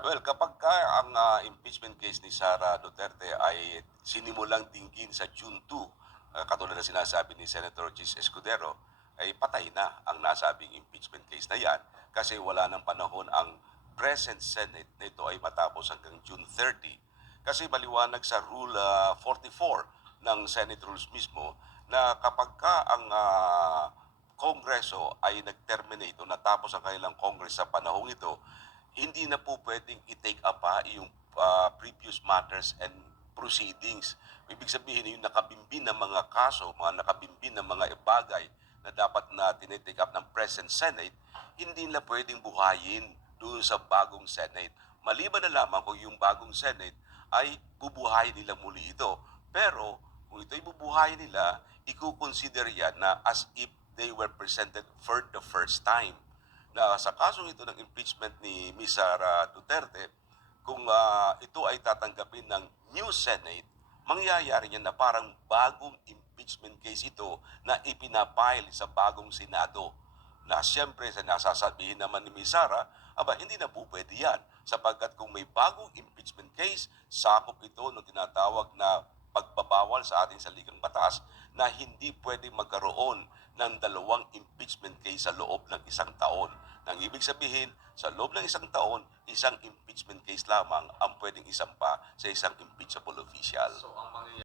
Well, kapag ka ang ah, impeachment case ni Sara Duterte ay sinimulang dinggin sa June 2, ah, katulad na sinasabi ni Senator Chis Escudero, ay patay na ang nasabing impeachment case na yan kasi wala ng panahon ang present Senate na ito ay matapos hanggang June 30. Kasi maliwanag sa Rule ah, 44 ng Senate Rules mismo na kapag ka ang ah, Kongreso ay nag-terminate o natapos ang kanilang Congress sa panahong ito, hindi na po pwedeng i-take up pa yung ah, previous matters and proceedings. Ibig sabihin yung nakabimbin ng mga kaso, mga nakabimbin ng mga bagay na dapat na tinitake up ng present Senate, hindi na pwedeng buhayin doon sa bagong Senate. Maliban na lamang kung yung bagong Senate ay bubuhayin nila muli ito. Pero kung ito ay bubuhayin nila, ikukonsider yan na as if they were presented for the first time na sa kasong ito ng impeachment ni Ms. Sara Duterte, kung ah, ito ay tatanggapin ng new Senate, mangyayari niyan na parang bagong impeachment case ito na ipinapile sa bagong Senado. Na siyempre sa nasasabihin naman ni Ms. Sara, aba hindi na po pwede yan sapagkat kung may bagong impeachment case, sakop ito ng tinatawag na pagbabawal sa ating saligang batas na hindi pwede magkaroon ng dalawang impeachment case sa loob ng isang taon. Nang ibig sabihin, sa loob ng isang taon, isang impeachment case lamang ang pwedeng isampa sa isang impeachable official. So ang mangyayari